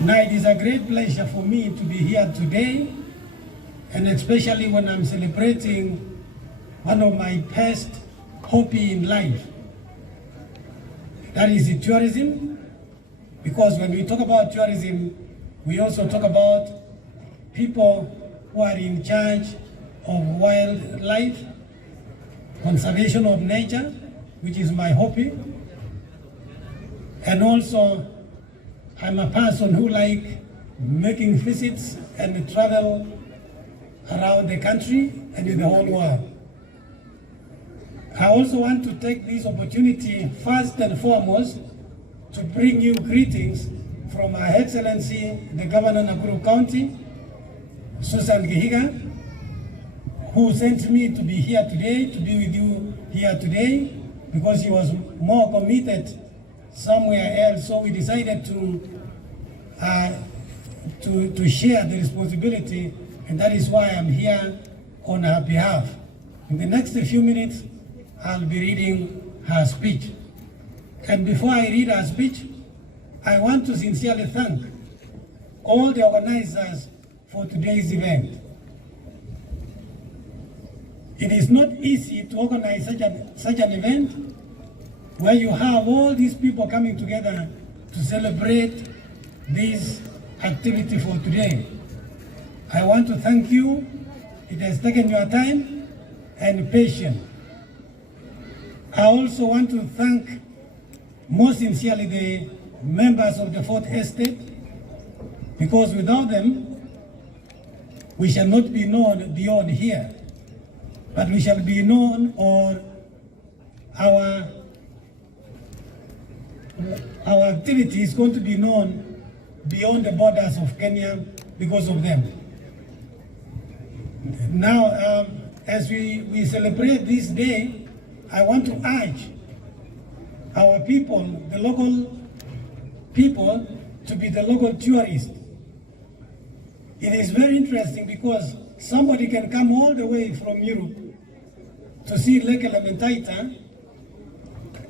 Now, it is a great pleasure for me to be here today, and especially when I'm celebrating one of my best hobby in life. That is tourism, because when we talk about tourism, we also talk about people who are in charge of wildlife, conservation of nature, which is my hobby, and also I'm a person who like making visits and travel around the country and in the whole world. I also want to take this opportunity first and foremost to bring you greetings from Her Excellency, the Governor of Nakuru County, Susan Kihika, who sent me to be here today, to be with you here today, because he was more committed somewhere else. So we decided to share the responsibility, and that is why I'm here on her behalf. In the next few minutes, I'll be reading her speech. And before I read her speech, I want to sincerely thank all the organizers for today's event. It is not easy to organize such an event where you have all these people coming together to celebrate this activity for today. I want to thank you. It has taken your time and patience. I also want to thank most sincerely the members of the Fourth Estate, because without them, we shall not be known beyond here, but we shall be known, or our activity is going to be known beyond the borders of Kenya because of them. Now, as we celebrate this day, I want to urge our people, the local people, to be the local tourists. It is very interesting because somebody can come all the way from Europe to see Lake Elementaita,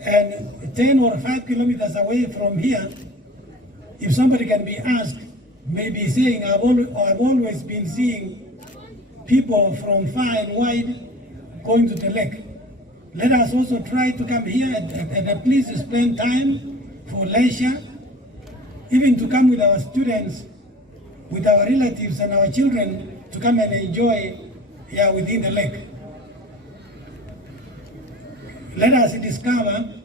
and 10 or 5 kilometers away from here, if somebody can be asked, maybe saying, I've always been seeing people from far and wide going to the lake. Let us also try to come here and at least spend time for leisure, even to come with our students, with our relatives and our children, to come and enjoy here within the lake. Let us discover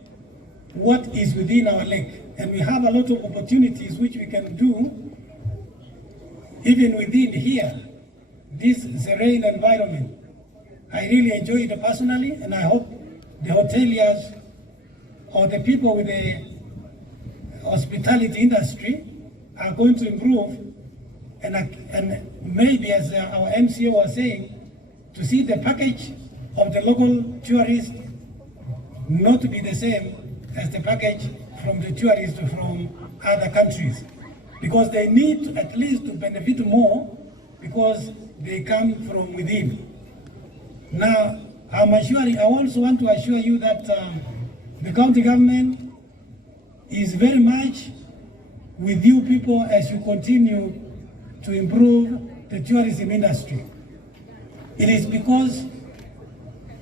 what is within our lake. And we have a lot of opportunities which we can do even within here, this serene environment. I really enjoy it personally, and I hope the hoteliers or the people with the hospitality industry are going to improve, and maybe, as our MCO was saying, to see the package of the local tourists not to be the same as the package from the tourists from other countries, because they need at least to benefit more because they come from within. Now, I also want to assure you that the county government is very much with you people as you continue to improve the tourism industry. It is because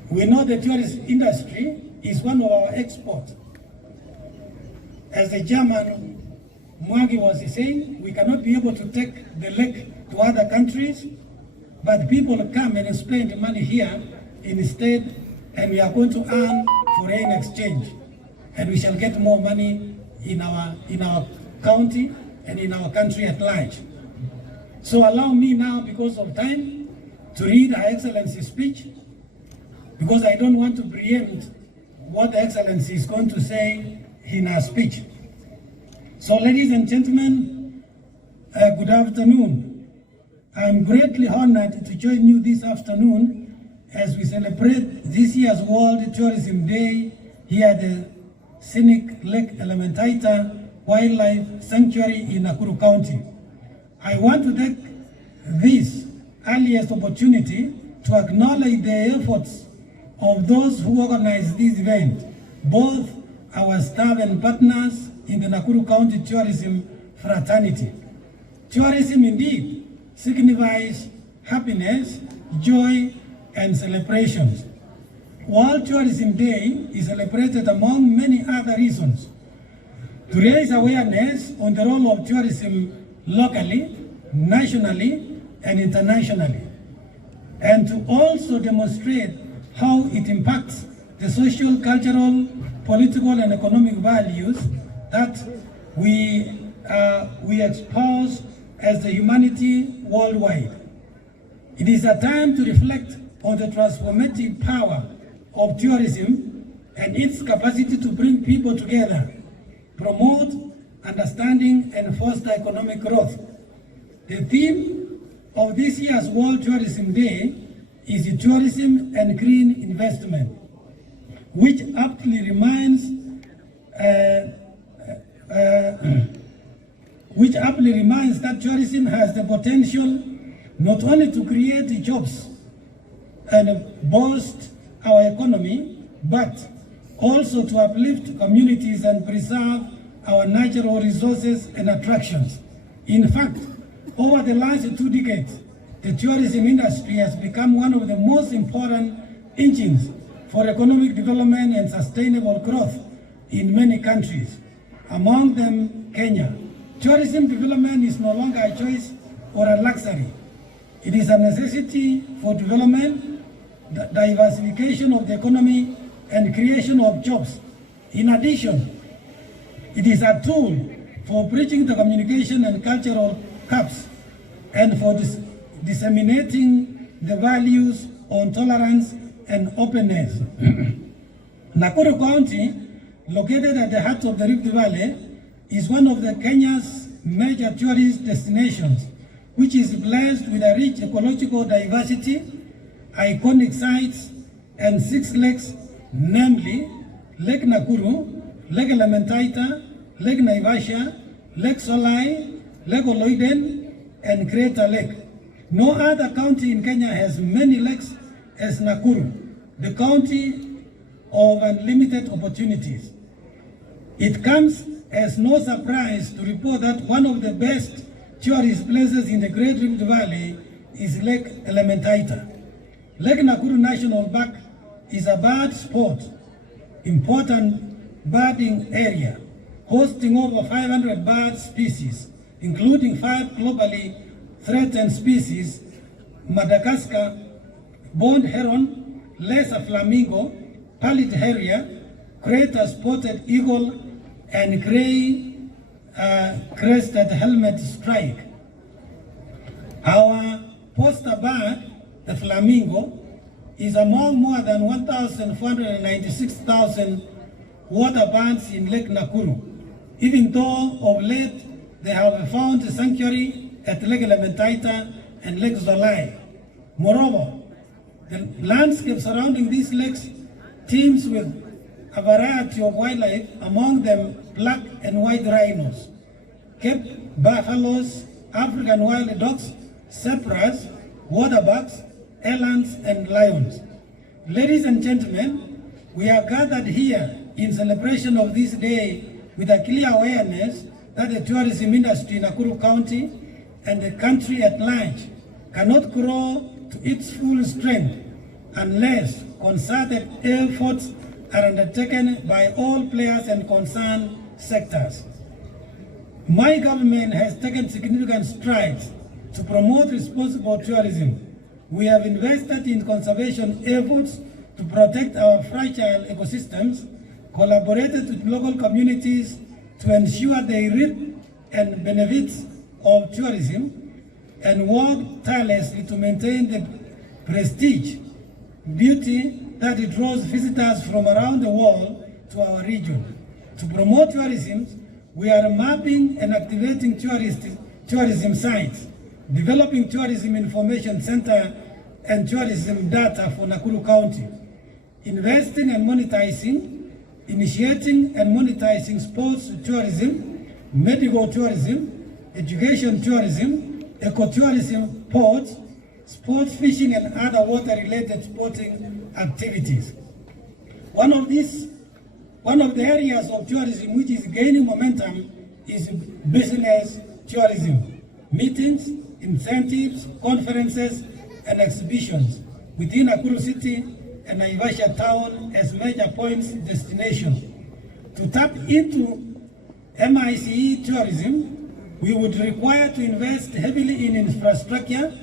we know the tourist industry is one of our exports. As the German Mwagi was saying, we cannot be able to take the lake to other countries, but people come and spend money here instead, and we are going to earn foreign exchange, and we shall get more money in our county and in our country at large. So allow me now, because of time, to read Her Excellency's speech, because I don't want to preempt what the Excellency is going to say in her speech. So, ladies and gentlemen, good afternoon. I'm greatly honored to join you this afternoon as we celebrate this year's World Tourism Day here at the scenic Lake Elementaita Wildlife Sanctuary in Nakuru County. I want to take this earliest opportunity to acknowledge the efforts of those who organized this event, both our staff and partners in the Nakuru County Tourism Fraternity. Tourism indeed signifies happiness, joy, and celebrations. World Tourism Day is celebrated among many other reasons to raise awareness on the role of tourism locally, nationally, and internationally, and to also demonstrate how it impacts the social, cultural, political, and economic values that we expose as the humanity worldwide. It is a time to reflect on the transformative power of tourism and its capacity to bring people together, promote understanding, and foster economic growth. The theme of this year's World Tourism Day is tourism and green investment, which aptly reminds that tourism has the potential not only to create jobs and boost our economy, but also to uplift communities and preserve our natural resources and attractions. In fact, over the last 2 decades, the tourism industry has become one of the most important engines for economic development and sustainable growth in many countries, among them Kenya. Tourism development is no longer a choice or a luxury. It is a necessity for development, diversification of the economy, and creation of jobs. In addition, it is a tool for bridging the communication and cultural gaps and for disseminating the values on tolerance and openness. Nakuru County, located at the heart of the Rift Valley, is one of the Kenya's major tourist destinations, which is blessed with a rich ecological diversity, iconic sites, and 6 lakes, namely Lake Nakuru, Lake Elementaita, Lake Naivasha, Lake Solai, Lake Oloiden, and Greater Lake. No other county in Kenya has many lakes as Nakuru, the county of unlimited opportunities. It comes as no surprise to report that one of the best tourist places in the Great Rift Valley is Lake Elementaita. Lake Nakuru National Park is a bird spot, important birding area, hosting over 500 bird species, including 5 globally threatened species: Madagascar bond heron, lesser flamingo, pallid harrier, greater spotted eagle, and gray crested helmet strike. Our poster bird, the flamingo, is among more than 1,496,000 water birds in Lake Nakuru, even though of late they have found sanctuary at Lake Elementaita and Lake Zolai. Moreover, the landscape surrounding these lakes teems with a variety of wildlife, among them black and white rhinos, Cape buffaloes, African wild dogs, zebras, waterbucks, elands, and lions. Ladies and gentlemen, we are gathered here in celebration of this day with a clear awareness that the tourism industry in Nakuru County and the country at large cannot grow to its full strength unless concerted efforts are undertaken by all players and concerned sectors. My government has taken significant strides to promote responsible tourism. We have invested in conservation efforts to protect our fragile ecosystems, collaborated with local communities to ensure they reap and benefits of tourism, and worked tirelessly to maintain the prestige, beauty that it draws visitors from around the world to our region. To promote tourism, we are mapping and activating tourism sites, developing tourism information center and tourism data for Nakuru County, investing and monetizing, initiating and monetizing sports tourism, medical tourism, education tourism, ecotourism, ports, sports fishing, and other water-related sporting activities. One of the areas of tourism which is gaining momentum is business tourism. meetings, incentives, conferences, and exhibitions within Nakuru City and Naivasha town as major points destination. To tap into MICE tourism, we would require to invest heavily in infrastructure,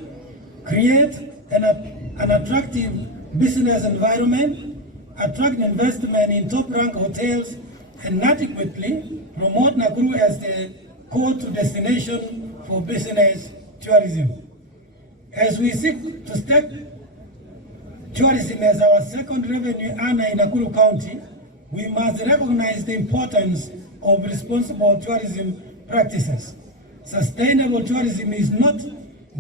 create an attractive business environment, attract investment in top-ranked hotels, and adequately promote Nakuru as the go-to destination for business tourism. As we seek to stake tourism as our second revenue earner in Nakuru County, we must recognize the importance of responsible tourism practices. Sustainable tourism is not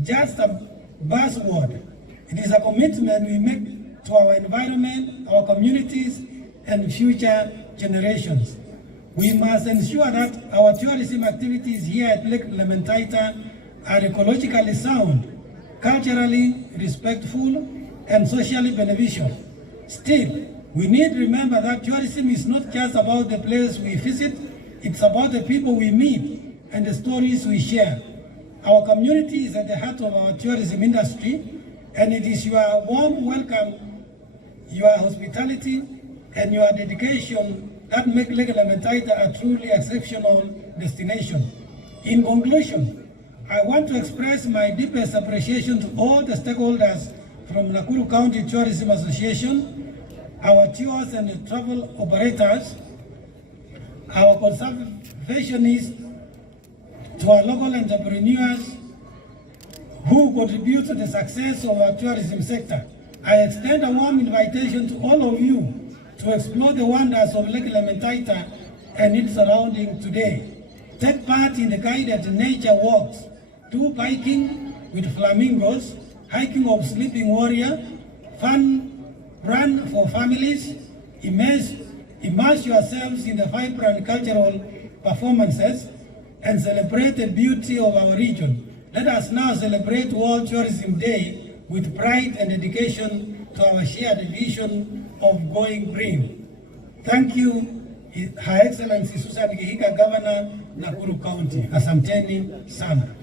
just a buzzword. It is a commitment we make to our environment, our communities, and future generations. We must ensure that our tourism activities here at Lake Elementaita are ecologically sound, culturally respectful, and socially beneficial. Still, we need to remember that tourism is not just about the place we visit, it's about the people we meet and the stories we share. Our community is at the heart of our tourism industry, and it is your warm welcome, your hospitality, and your dedication that make Lake Elementaita a truly exceptional destination. In conclusion, I want to express my deepest appreciation to all the stakeholders from Nakuru County Tourism Association, our tours and travel operators, our conservationists, to our local entrepreneurs who contribute to the success of our tourism sector. I extend a warm invitation to all of you to explore the wonders of Lake Elementaita and its surrounding today. Take part in the guided nature walks, do biking with flamingos, hiking of Sleeping Warrior, fun run for families, immerse yourselves in the vibrant cultural performances, and celebrate the beauty of our region. Let us now celebrate World Tourism Day with pride and dedication to our shared vision of going green. Thank you, Her Excellency Susan Kihika, Governor, Nakuru County. Asanteni sana.